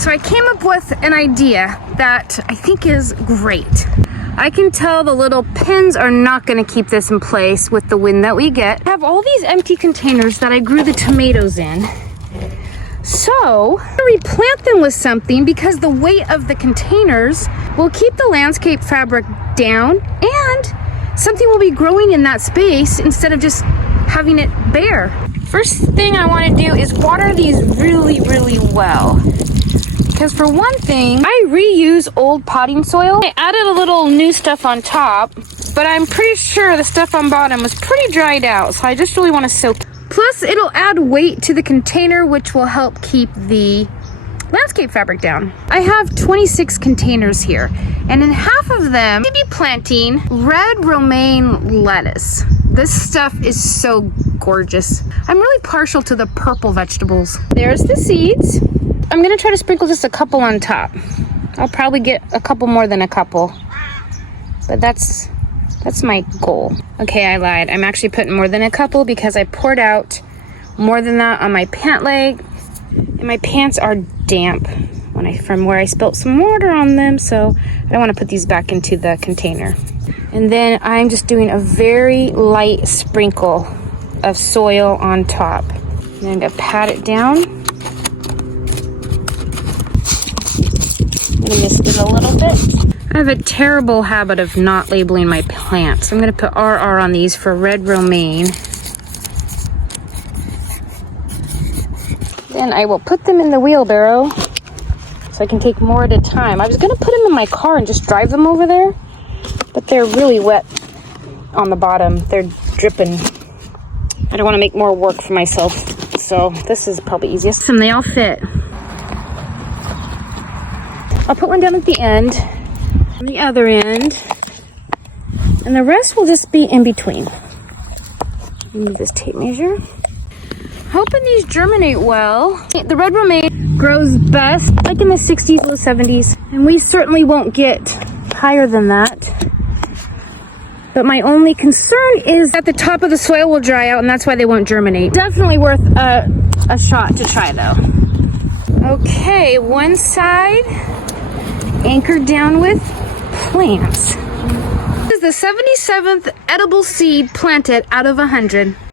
So I came up with an idea that I think is great. I can tell the little pins are not going to keep this in place with the wind that we get. I have all these empty containers that I grew the tomatoes in. So I'm gonna replant them with something because the weight of the containers will keep the landscape fabric down and something will be growing in that space instead of just having it bare. First thing I want to do is water these really, really well. Because for one thing, I reuse old potting soil. I added a little new stuff on top, but I'm pretty sure the stuff on bottom was pretty dried out, so I just really want to soak. Plus, it'll add weight to the container, which will help keep the landscape fabric down. I have 26 containers here, and in half of them, I'll be planting red romaine lettuce. This stuff is so gorgeous. I'm really partial to the purple vegetables. There's the seeds. I'm gonna try to sprinkle just a couple on top. I'll probably get a couple more than a couple, but that's my goal. Okay, I lied. I'm actually putting more than a couple because I poured out more than that on my pant leg, and my pants are damp from where I spilt some water on them, so I don't want to put these back into the container. And then I'm just doing a very light sprinkle of soil on top. And I'm gonna pat it down. Mist it a little bit. I have a terrible habit of not labeling my plants. I'm going to put RR on these for red romaine. Then I will put them in the wheelbarrow so I can take more at a time. I was going to put them in my car and just drive them over there, but they're really wet on the bottom. They're dripping. I don't want to make more work for myself, so this is probably easiest. And they all fit. I'll put one down at the end, on the other end, and the rest will just be in between. Move this tape measure. Hoping these germinate well. The red romaine grows best like in the 60s, low 70s, and we certainly won't get higher than that. But my only concern is that the top of the soil will dry out, and that's why they won't germinate. Definitely worth a shot to try though. Okay, one side anchored down with plants. This is the 77th edible seed planted out of 100.